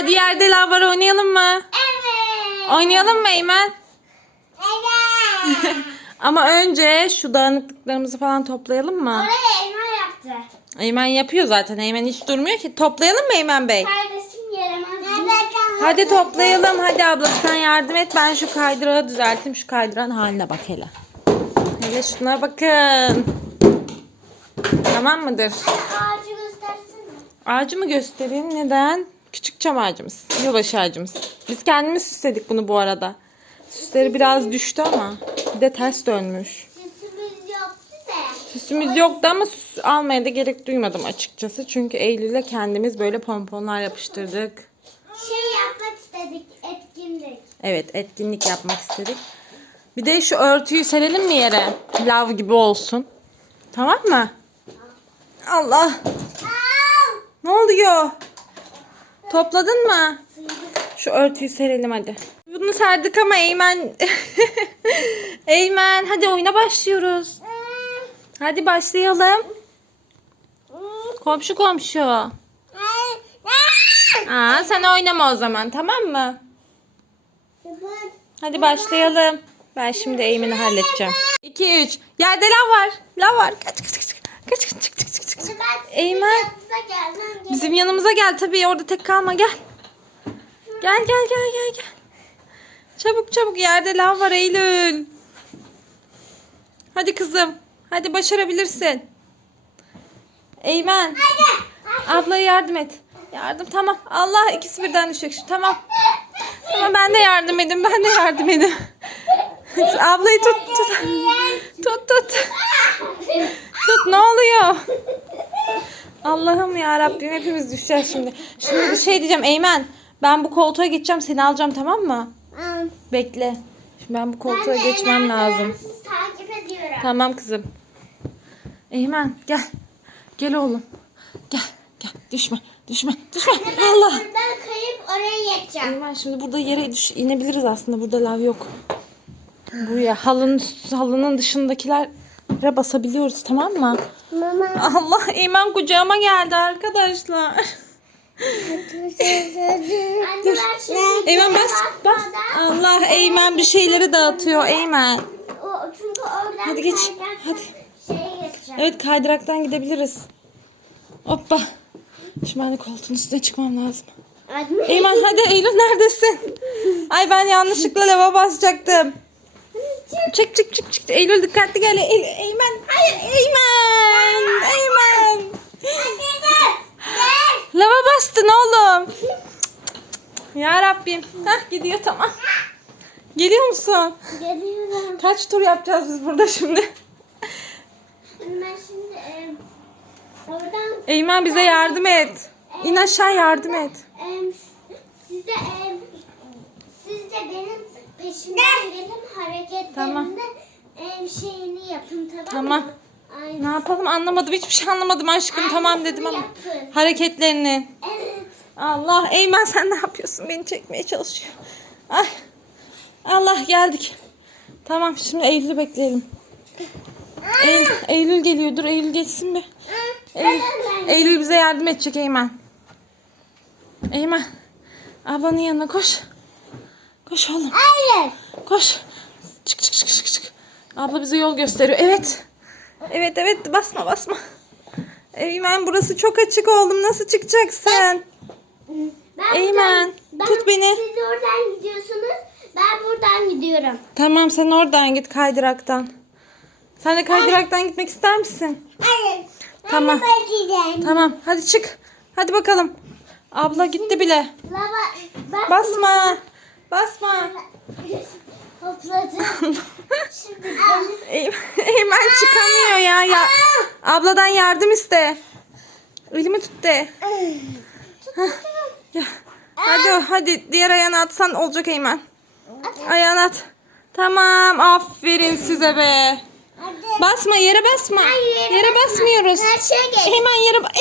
Hadi yerde lav var oynayalım mı? Evet. Oynayalım mı Eymen? Evet. Ama önce şu dağınıklıklarımızı falan toplayalım mı? Oraya elma yaptı. Eymen yapıyor zaten. Eymen hiç durmuyor ki. Toplayalım mı Eymen Bey? Kardeşim yaramaz. Evet. Hadi toplayalım. Hadi abla sen yardım et. Ben şu kaydırağı düzelteyim. Şu kaydıran haline bak hele. Hele şuna bakın. Tamam mıdır? Ağacı göstersene. Ağacı mı göstereyim? Neden? Küçük çam ağacımız. Yılbaşı ağacımız. Biz kendimiz süsledik bunu bu arada. Süsleri biraz düştü ama. Bir de ters dönmüş. Süsümüz yoktu da. Süsümüz yoktu ama süs almaya da gerek duymadım açıkçası. Çünkü Eylül'e kendimiz böyle pomponlar yapıştırdık. Şey yapmak istedik. Etkinlik. Evet etkinlik yapmak istedik. Bir de şu örtüyü serelim mi yere? Lav gibi olsun. Tamam mı? Allah. Ne oluyor? Topladın mı? Şu örtüyü serelim hadi. Bunu serdik ama Eymen... Eymen hadi oyuna başlıyoruz. Hadi başlayalım. Komşu komşu. Aa, sen oynama o zaman tamam mı? Hadi başlayalım. Ben şimdi Eymen'i halledeceğim. 2 3. Yerde lav var. Lav var. Kaç kaç kaç. Kaç kaç çık Eymen. Bizim yanımıza gel tabii orada tek kalma gel. Gel gel gel gel gel. Çabuk çabuk yerde lav var Eylül. Hadi kızım. Hadi başarabilirsin. Eymen. Ablaya yardım et. Yardım tamam. Allah ikisi birden düşecek. şu- Tamam. Tamam ben de yardım edin. Ben de yardım edin. Ablayı tut tut. Tut tut. Tut ne oluyor? Allah'ım ya Rabbim hepimiz düşeceğiz şimdi. Şimdi bir şey diyeceğim Eymen. Ben bu koltuğa geçeceğim seni alacağım tamam mı? Bekle. Şimdi ben bu koltuğa geçmem lazım. Takip ediyorum. Tamam kızım. Eymen gel. Gel oğlum. Gel. Gel. Düşme. Düşme. Düşme. Allah. Buradan kayıp oraya geçeceğim. Eymen şimdi burada yere düş inebiliriz aslında. Burada lav yok. Buraya halının, halının dışındakilere basabiliyoruz tamam mı? Mama. Allah Eymen kucağıma geldi arkadaşlar. Şimdi Eymen bas bas. Allah Eymen bir şeyleri dağıtıyor Eymen. O, çünkü oradan Hadi geç, hadi. Evet kaydıraktan gidebiliriz. Hoppa. Şimdi ben de koltuğun üstüne çıkmam lazım. Eymen hadi Eylül neredesin? Ay ben yanlışlıkla lava basacaktım. Çık çık çık çık. Eylül dikkatli gel. Ey- Eymen. Hayır Eymen. Eymen. Lava bastın oğlum. Ya Rabbim. Hah gidiyor tamam. Geliyor musun? Geliyorum. Kaç tur yapacağız biz burada şimdi? Ben şimdi e, oradan Eymen bize yardım et. İn aşağı yardım et. e, size e, siz de benim peşimden gelin hareketlerimde Tamam. e, şeyini yapın tamam, Tamam. mı? Ne yapalım anlamadım. Hiçbir şey anlamadım aşkım. Tamam dedim ama. Yapın. Hareketlerini. Evet. Allah Eymen sen ne yapıyorsun? Beni çekmeye çalışıyor. Ay. Allah geldik. Tamam şimdi Eylül'ü bekleyelim. Eylül, Eylül geliyor. Dur Eylül geçsin bir. Eylül, Eylül bize yardım edecek Eymen. Eymen. Ablanın yanına koş. Koş oğlum. Hayır. Koş. Çık çık çık çık çık. Abla bize yol gösteriyor. Evet. Evet evet basma basma. Eymen burası çok açık oğlum. Nasıl çıkacaksın? Ben Eymen, buradan- tut beni. Siz oradan gidiyorsunuz. Ben buradan gidiyorum. Tamam sen oradan git kaydıraktan. Sen de kaydıraktan gitmek ister misin? Hayır. Tamam. Ben. Tamam hadi çık. Hadi bakalım. Abla gitti bile. Lava bas. Basma. Basma. Hopladım. Şimdi benim Ey- Eymen çıkamıyor ya. ya. Abladan yardım iste. Elimi tut de. Ya. Hadi hadi diğer ayağını atsan olacak Eymen. Ayağını at. Tamam aferin size be. Basma yere basma. Hayır, Yere basmıyoruz. Eymen yere ba-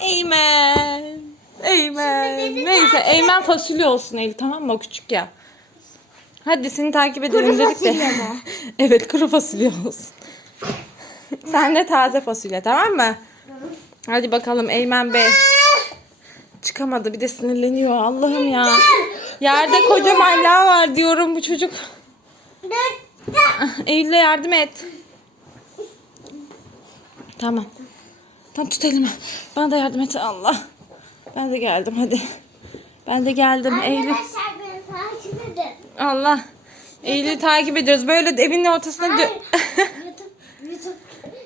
Eymen. Eymen. Neyse Eymen fasulye olsun Eylül tamam mı? O küçük ya. Hadi seni takip edelim dedik de. evet kuru fasulye olsun. Sen de taze fasulye tamam mı? Hadi bakalım Eymen Bey. Çıkamadı bir de sinirleniyor Allah'ım ya. Yerde kocaman lav var diyorum bu çocuk. Eylül'e yardım et. Tamam. Tamam tut elimi. Bana da yardım et Allah. Ben de geldim hadi. Ben de geldim Eylül. Arkadaşlar beni takip edin. Allah. Eylül'ü takip ediyoruz. Böyle de evin ortasına dö- YouTube, YouTube.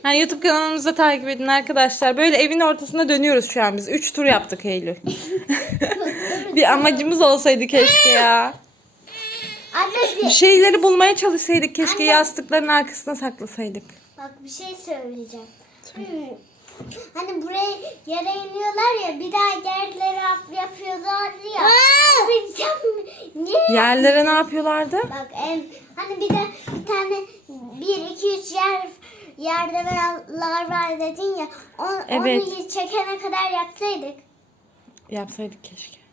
ha, YouTube kanalımızda takip edin arkadaşlar. Böyle evin ortasına dönüyoruz şu an biz. Üç tur yaptık Eylül. bir amacımız olsaydı keşke ya. Anne Bir şeyleri bulmaya çalışsaydık keşke yastıkların arkasına saklasaydık. bak bir şey söyleyeceğim. Hmm. Hani buraya yere iniyorlar ya bir daha yerlere yapıyorlar ya. Bilsem niye? Yerlere ne yapıyorlardı? Bak em, hani bir de bir tane bir iki üç yer yerde var var dedin ya. On, Evet. Onu çekene kadar yapsaydık. Yapsaydık keşke.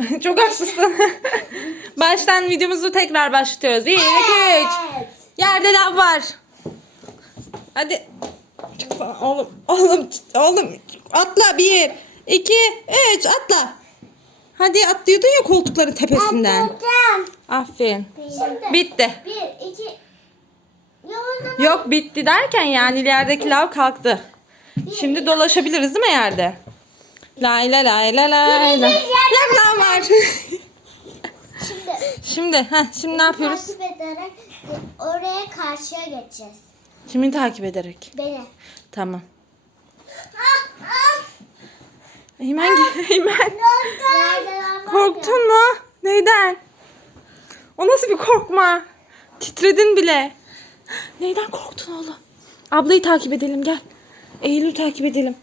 Çok haklısın. Baştan videomuzu tekrar başlatıyoruz. 1, 2, 3. Evet. Yerde lav var. Hadi. Çıksana oğlum. Oğlum. Oğlum. Atla. Bir. iki, Üç. Atla. Hadi atlıyordun ya koltukların tepesinden. Atlayacağım. Aferin. Şimdi Bitti. bir iki zaman Yok bitti derken yani yerdeki lav kalktı. Şimdi dolaşabiliriz değil mi yerde? Lay la lay la lay la. Lav lav var. şimdi şimdi heh, şimdi ne yapıyoruz? takip ederek oraya karşıya geçeceğiz. Kimi takip ederek? Beni. Tamam. Eymen gel- Eymen. Yerden Korktun mu? Neyden? O nasıl bir korkma? Titredin bile. Neyden korktun oğlum? Ablayı takip edelim gel. Eylül takip edelim.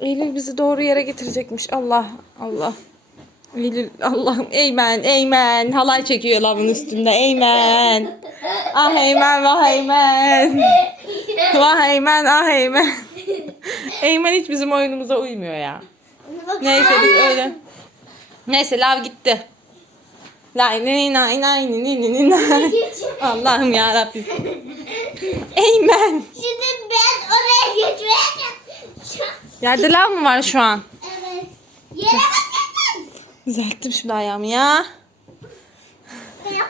Eylül bizi doğru yere getirecekmiş. Allah Allah. Eylül Allah'ım Eymen Eymen halay çekiyor lavın üstünde Eymen. Ah Eymen vah Eymen. Vah Eymen ah Eymen. Eymen hiç bizim oyunumuza uymuyor ya. Neyse biz öyle. Neyse lav gitti. Lay nay nay nay nay nay nay. Allah'ım ya Rabbim. Eymen. Şimdi ben oraya geçmeye çalışacağım. Yerde lav mı var şu an? Evet. Yere basın. Düzelttim şimdi ayağımı ya.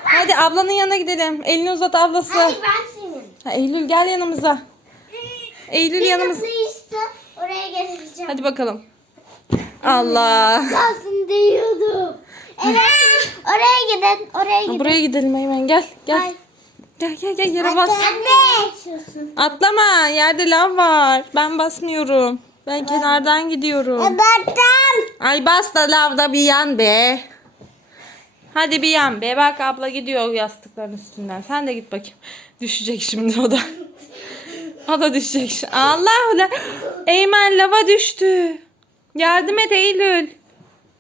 Hadi ablanın yanına gidelim. Elini uzat ablası. Hayır ben senin. Ha, Eylül gel yanımıza. Eylül yanımıza. Bir işte oraya getireceğim. Hadi bakalım. Allah. Kalsın diyordum. Evet. oraya gidin. Oraya gidin. Buraya gidelim Eymen gel. Gel. Ay. Gel gel gel yere bas. Anne. Atlama. Yerde lav var. Ben basmıyorum. Ben kenardan gidiyorum. Battım. Ay bas da lavda bir yan be. Hadi bir yan be. Bak abla gidiyor yastıkların üstünden. Sen de git bakayım. Düşecek şimdi o da. O da düşecek. Allah Allah. Eymen lava düştü. Yardım et Eylül.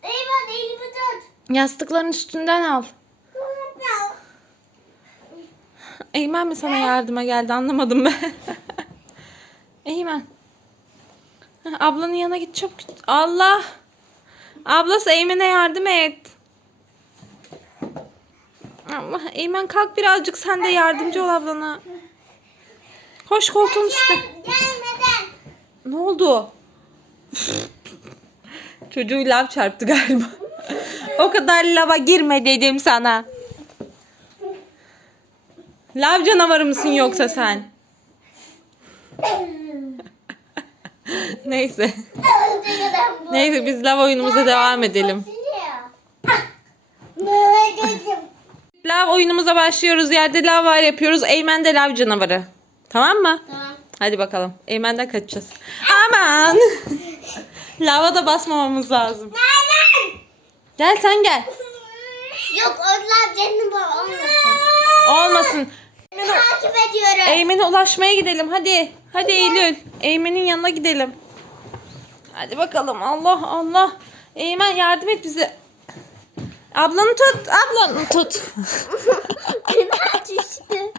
Eyvah elimi tut. Yastıkların üstünden al. Eymen mi sana yardıma geldi anlamadım ben. Eymen. Ablanın yanına git çabuk. Allah. Ablası Eymen'e yardım et. Allah Eymen kalk birazcık sen de yardımcı ol ablana. Koş koltuğun üstüne. Gelmeden. Ne oldu? Çocuğu lav çarptı galiba. o kadar lava girme dedim sana. Lav canavarı mısın yoksa sen? Neyse. Neyse biz lav oyunumuza devam edelim. Lav oyunumuza başlıyoruz. Yerde lav var yapıyoruz. Eymen de lav canavarı. Tamam mı? Tamam. Hadi bakalım. Eymen'den kaçacağız. Aman. Lava da basmamamız lazım. Gel sen gel. Yok onlar canım olmasın. Olmasın. Takip ediyorum. Eymen'e ulaşmaya gidelim. Hadi. Hadi Eylül. Eymen'in yanına gidelim. Hadi bakalım. Allah Allah. Eymen yardım et bize. Ablanı tut. Ablanı tut. Düştü.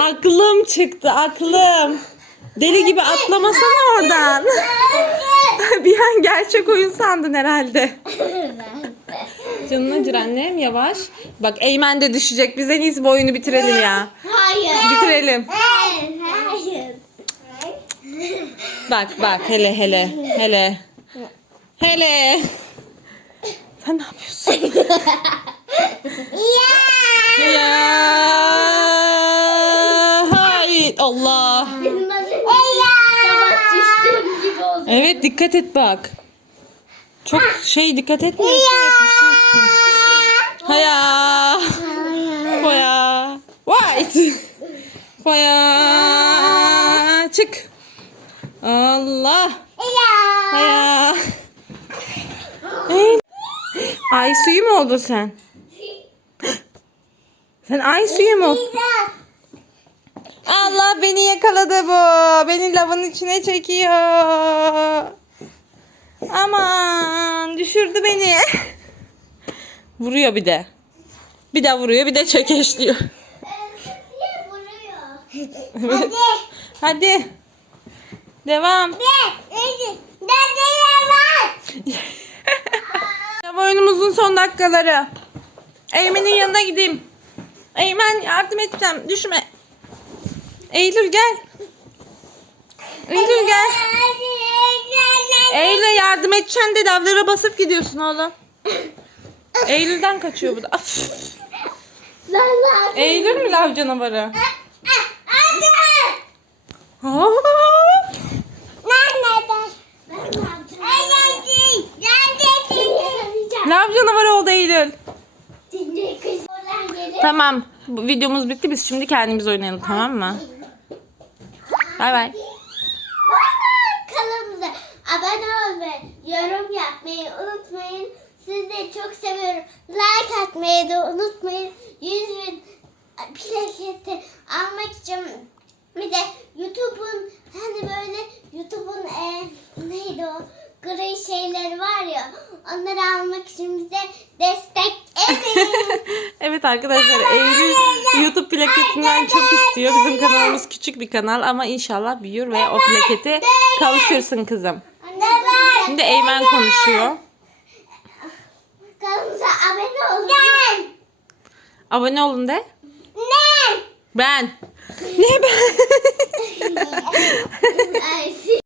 Aklım çıktı. Aklım. Deli gibi atlamasana oradan. Bir an gerçek oyun sandın herhalde. Canın acır annem yavaş. Bak Eymen de düşecek. Biz en iyisi bu oyunu bitirelim ya. Hayır. Bitirelim. Hayır. Hayır. Bak bak hele hele hele. Hele. Sen ne yapıyorsun? Ya. ya. Hayır. Allah. Evet dikkat et bak. Çok şey dikkat etmiyorsun. Haya. Foya. White. Foya. Çık. Allah. Hey. Ay suyu mu oldun sen? Sen ay suyu mu? Allah beni yakaladı bu. Beni lavın içine çekiyor. Aman düşürdü beni. Vuruyor bir de. Bir de vuruyor bir de çekeşliyor. Evet. Hadi. Devam. Ya oyunumuzun son dakikaları. Eymen'in yanına gideyim. Eymen yardım edeceğim. Düşme. Eylül gel. Eylül gel. Eylül yardım edeceksin de lavlara basıp gidiyorsun oğlum. Eylül'den kaçıyor bu da. Af. Eylül mü lav canavarı? Aa! Lav canavarı oldu Eylül. Tamam. Bu videomuz bitti. Biz şimdi kendimiz oynayalım tamam mı? Bay bay. Kanalımıza abone olmayı, yorum yapmayı unutmayın. Sizleri çok seviyorum. Like atmayı da unutmayın. 100 bin plaketi almak için bir de YouTube'un hani böyle YouTube'un e, neydi o gri şeyleri var ya onları almak için bize destek edin. evet arkadaşlar Eylül YouTube plaketinden çok istiyor. Bizim kanalımız küçük bir kanal ama inşallah büyür ve o plakete kavuşursun kızım. Şimdi Eymen konuşuyor. Kanalımıza abone olun. Abone olun de. Ne? Ben. Niye ben?